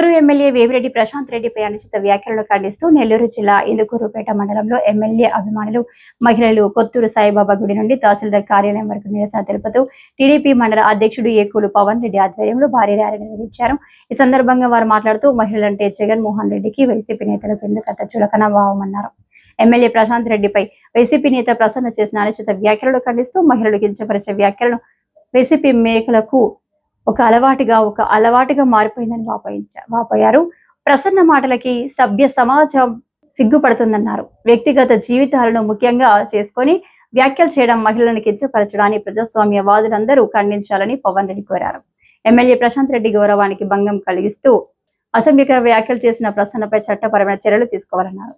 పూర్వ ఎమ్మెల్యే వేమిరెడ్డి ప్రశాంత్ రెడ్డిపై అనుచిత వ్యాఖ్యలను ఖండిస్తూ నెల్లూరు జిల్లా ఇందుకూరుపేట మండలంలో ఎమ్మెల్యే అభిమానులు మహిళలు కొత్తూరు సాయిబాబా గుడి నుండి తహసీల్దార్ కార్యాలయం వరకు నిరసన తెలుపుతూ టీడీపీ మండల అధ్యక్షుడు ఏకూలు పవన్ రెడ్డి ఆధ్వర్యంలో భారీ ర్యాలీ నిర్వహించారు. ఈ సందర్భంగా వారు మాట్లాడుతూ మహిళలంటే జగన్మోహన్ రెడ్డికి వైసీపీ నేతలకు ఎందుకంత చులకన భావమన్నారు. ఎమ్మెల్యే ప్రశాంత్ రెడ్డిపై వైసీపీ నేత ప్రసన్న చేసిన అనుచిత వ్యాఖ్యలను ఖండిస్తూ మహిళలు కించపరిచే వ్యాఖ్యలను వైసీపీ మేకలకు ఒక అలవాటుగా మారిపోయిందని వాపోయారు. ప్రసన్న మాటలకి సభ్య సమాజం సిగ్గుపడుతుందన్నారు. వ్యక్తిగత జీవితాలను ముఖ్యంగా చేసుకొని వ్యాఖ్యలు చేయడం మహిళలను కించపరచడాన్ని ప్రజాస్వామ్యవాదులందరూ ఖండించాలని పవన్ రెడ్డి కోరారు. ఎమ్మెల్యే ప్రశాంత్ రెడ్డి గౌరవానికి భంగం కలిగిస్తూ అసభ్యకర వ్యాఖ్యలు చేసిన ప్రసన్నపై చట్టపరమైన చర్యలు తీసుకోవాలన్నారు.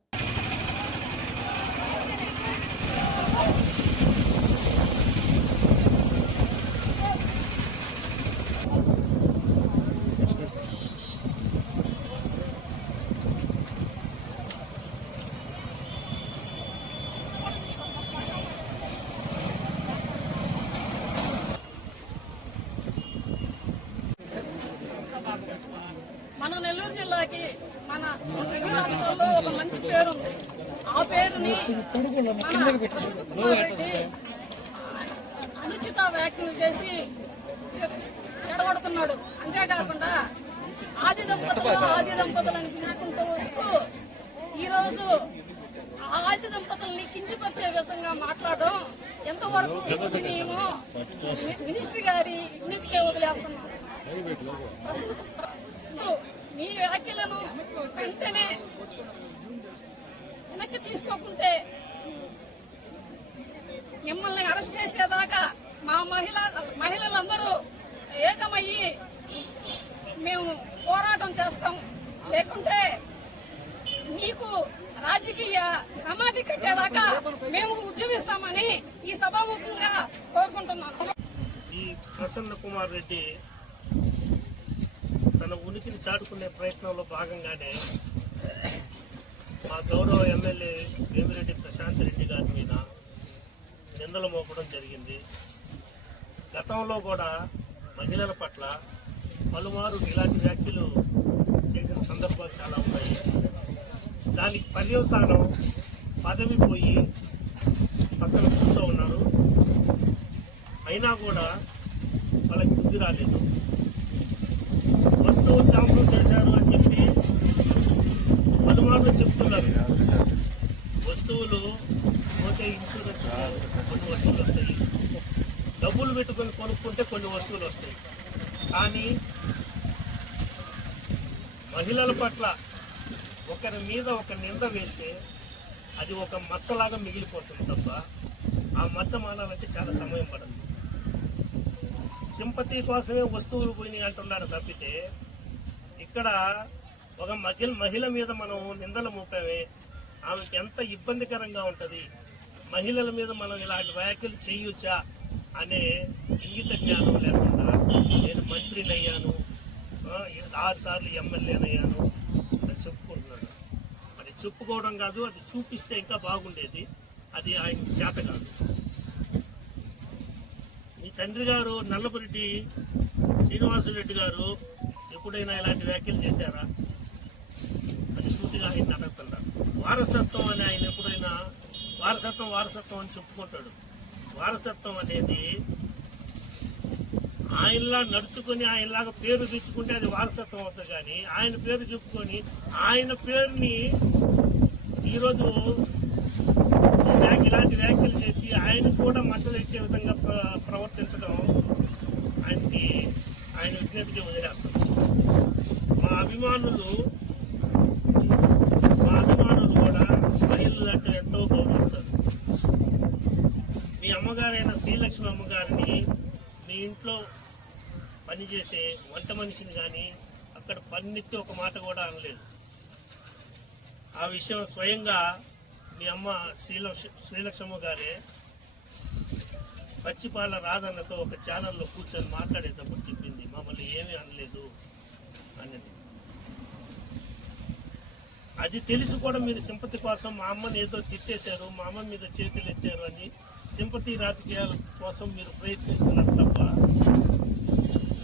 మన నెల్లూరు జిల్లాకి మన రాష్ట్రంలో ఒక మంచి పేరు ఉంది. ఆ పేరుని అనుచిత వ్యాఖ్యలు చేసి చెడగొడుతున్నాడు. అంతేకాకుండా ఆది దంపతులను పిలుచుకుంటూ వస్తూ ఈరోజు ఆది దంపతుల్ని కించపరిచే విధంగా మాట్లాడడం ఎంతవరకు శోచనీయమో మినిస్టర్ గారి విజ్ఞప్తికే వదిలేస్తున్నాం. మీ వ్యాఖ్యలను వెంటనే వెనక్కి తీసుకోకుంటే మిమ్మల్ని అరెస్ట్ చేసేదాకా మా మహిళలందరూ ఏకమయ్యి మేము పోరాటం చేస్తాం. లేకుంటే మీకు రాజకీయ సమాధి కట్టేదాకా మేము ఉద్యమిస్తామని ఈ సభాముఖంగా కోరుకుంటున్నాను. ఈ ప్రసన్న కుమార్ రెడ్డి తన ఉనికిని చాటుకునే ప్రయత్నంలో భాగంగానే మా గౌరవ ఎమ్మెల్యే వేమిరెడ్డి ప్రశాంత్ రెడ్డి గారి మీద నిందలు మోపడం జరిగింది. గతంలో కూడా మహిళల పట్ల పలుమారు ఇలాంటి వ్యాఖ్యలు చేసిన సందర్భాలు చాలా ఉన్నాయి. దానికి పర్యవసానం పదవి పోయి పక్కన కూర్చో ఉన్నారు. అయినా కూడా వాళ్ళకి బుద్ధి రాలేదు. వస్తువులు ధ్వంసం చేశారు అని చెప్పి పలుమార్లు చెప్తున్నారు. వస్తువులు పోతే ఇన్సూరెన్స్ కొన్ని వస్తువులు వస్తాయి, డబ్బులు పెట్టుకొని కొనుక్కుంటే కొన్ని వస్తువులు వస్తాయి. కానీ మహిళల పట్ల ఒకరి మీద ఒక నింద వేస్తే అది ఒక మచ్చలాగా మిగిలిపోతుంది తప్ప ఆ మచ్చ మానాలంటే చాలా సమయం పడదు. సింపతి కోసమే వస్తువులు పోయినాయి అంటున్నారు తప్పితే ఇక్కడ ఒక మహిళ మీద మనం నిందలు మోపామే ఆమెకి ఎంత ఇబ్బందికరంగా ఉంటుంది, మహిళల మీద మనం ఇలాంటి వ్యాఖ్యలు చేయొచ్చా అనే ఇంగిత జ్ఞానం లేకుండా నేను మంత్రిని అయ్యాను, 6 సార్లు ఎమ్మెల్యేనయ్యాను అని చెప్పుకుంటున్నాడు. అది చెప్పుకోవడం కాదు, అది చూపిస్తే ఇంకా బాగుండేది. అది ఆయన చేత కాదు. మీ తండ్రి గారు నల్లపురెడ్డి శ్రీనివాసరెడ్డి గారు ఎప్పుడైనా ఇలాంటి వ్యాఖ్యలు చేశారా? అది సూటిగా ఆయన అడుగుతున్నారు. వారసత్వం అని ఆయన ఎప్పుడైనా వారసత్వం అని చెప్పుకుంటాడు. వారసత్వం అనేది ఆయనలా నడుచుకొని ఆయనలాగా పేరు తెచ్చుకుంటే అది వారసత్వం అవుతుంది. కానీ ఆయన పేరు చెప్పుకొని ఆయన పేరుని ఈరోజు ఇలాంటి వ్యాఖ్యలు చేసి ఆయన కూడా మచ్చలిచ్చే విధంగా ప్రవర్తించడం ఆయన విజ్ఞప్తికి వదిలేస్తారు. మా అభిమానులు కూడా మహిళలంటే ఎంతో గౌరవిస్తారు. మీ అమ్మగారైన శ్రీలక్ష్మి అమ్మగారిని మీ ఇంట్లో పనిచేసే వంట మనిషిని కానీ అక్కడ పన్నెత్తి ఒక మాట కూడా అనలేదు. ఆ విషయం స్వయంగా మీ అమ్మ శ్రీలక్ష్మ గారే పచ్చిపాల రాధన్నతో ఒక ఛానల్లో కూర్చొని మాట్లాడేటప్పుడు చెప్పింది, మమ్మల్ని ఏమీ అనలేదు అనేది. అది తెలిసి కూడా మీరు సింపతి కోసం మా అమ్మని ఏదో తిట్టేశారు, మా అమ్మ మీద చేతులు ఎత్తారు అని సింపతి రాజకీయాల కోసం మీరు ప్రయత్నిస్తున్నారు తప్ప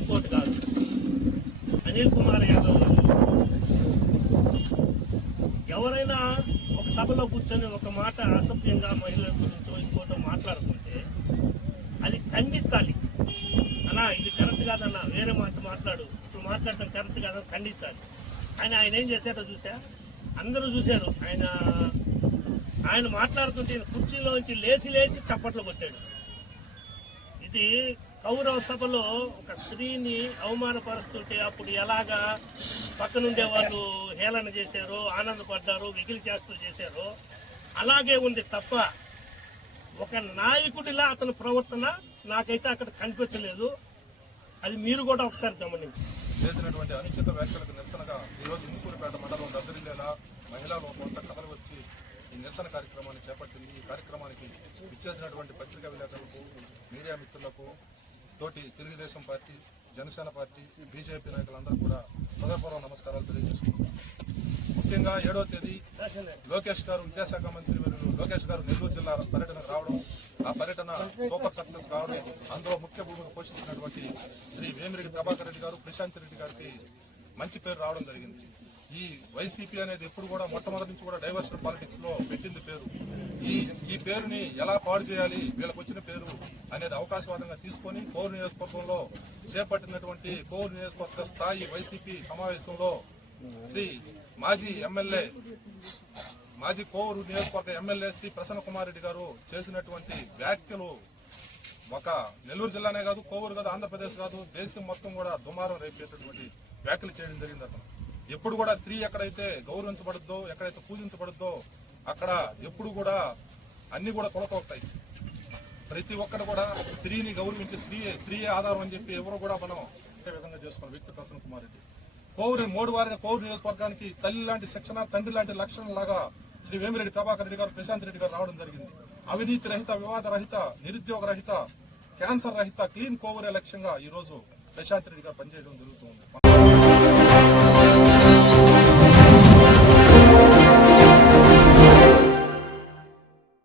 ఇంకోటి కాదు. అనిల్ కుమార్ యాదవ్ సభలో కూర్చొని ఒక మాట అసభ్యంగా మహిళల గురించో ఇంకోటో మాట్లాడుకుంటే అది ఖండించాలి. అన్నా ఇది కరెక్ట్ కాదన్నా, వేరే మాట మాట్లాడు, ఇప్పుడు మాట్లాడటం కరెక్ట్ కాదని ఖండించాలి. ఆయన ఏం చేశారో చూసా, అందరూ చూశారు. ఆయన మాట్లాడుతుంటే కుర్చీలోంచి లేచి చప్పట్లు కొట్టాడు. ఇది కౌరవ సభలో ఒక స్త్రీని అవమానపరుస్తుంటే అప్పుడు ఎలాగా పక్కనుండే వాళ్ళు హేళన చేశారో, ఆనందపడ్డారో, వెకిలి చేష్టలు చేశారో అలాగే ఉంది తప్ప ఒక నాయకుడిలా అతని ప్రవర్తన నాకైతే అక్కడ కనిపించలేదు. అది మీరు కూడా ఒకసారి గమనించండి. చేసినటువంటి అనుచిత వ్యాఖ్యలకు నిరసనగా ఈరోజు ఇందుకూరుపేట మండలం దద్దరిల్లేలా మహిళలు కొంత కథలు వచ్చి ఈ నిరసన కార్యక్రమాన్ని చేపట్టింది. ఈ కార్యక్రమానికి ఇచ్చేసినటువంటి పత్రికా విలేకరులకు, మీడియా మిత్రులకు, తోటి Telugu Desam party, Janasena party, BJP నాయకులందరూ కూడా హృదయపూర్వక నమస్కారాలు తెలియజేసుకుంటున్నాం. ముఖ్యంగా 7వ తేదీ లోకేష్ గారు, విద్యాశాఖ మంత్రి లోకేష్ గారు నెల్లూరు జిల్లా పర్యటనకు రావడం, ఆ పర్యటన సూపర్ సక్సెస్ కావడం, అందులో ముఖ్య భూమిక పోషించినటువంటి శ్రీ వేమిరెడ్డి ప్రభాకర్ రెడ్డి గారు, ప్రశాంత్ రెడ్డి గారికి మంచి పేరు రావడం జరిగింది. ఈ వైసీపీ అనేది ఎప్పుడు కూడా మొట్టమొదటి నుంచి కూడా డైవర్షన్ పాలిటిక్స్ లో పెట్టింది పేరు. ఈ పేరుని ఎలా పాడు చేయాలి, వీళ్ళకి వచ్చిన పేరు అనేది అవకాశవాదంగా తీసుకొని కోవూరు నియోజకవర్గంలో చేపట్టినటువంటి కోవూరు నియోజకవర్గ స్థాయి వైసీపీ సమావేశంలో శ్రీ మాజీ కోవూరు నియోజకవర్గ ఎమ్మెల్యే శ్రీ ప్రసన్న కుమార్ రెడ్డి గారు చేసినటువంటి వ్యాఖ్యలు ఒక నెల్లూరు జిల్లానే కాదు, కోవూరు కాదు, ఆంధ్రప్రదేశ్ కాదు, దేశం మొత్తం కూడా దుమారం రేపేటటువంటి వ్యాఖ్యలు చేయడం జరిగింది. అతను ఎప్పుడు కూడా స్త్రీ ఎక్కడైతే గౌరవించబడుద్దో, ఎక్కడైతే పూజించబడుద్దో అక్కడ ఎప్పుడు కూడా అన్ని కూడా తొలతోస్తాయి. ప్రతి ఒక్కరు కూడా స్త్రీని గౌరవించి స్త్రీ ఆధారం అని చెప్పి ఎవరు కూడా మనం ఇదే విధంగా చేసుకున్న వ్యక్తి ప్రసన్న కుమార్ రెడ్డి. కోవూరు నియోజకవర్గానికి తల్లి లాంటి శిక్షణ, తండ్రి లాంటి లక్షణం లాగా శ్రీ వేమిరెడ్డి ప్రభాకర్ రెడ్డి గారు, ప్రశాంత్ రెడ్డి గారు రావడం జరిగింది. అవినీతి రహిత, వివాద రహిత, నిరుద్యోగ రహిత, క్యాన్సర్ రహిత క్లీన్ కోవూరే లక్ష్యంగా ఈ రోజు ప్రశాంత్ రెడ్డి గారు పనిచేయడం జరుగుతుంది.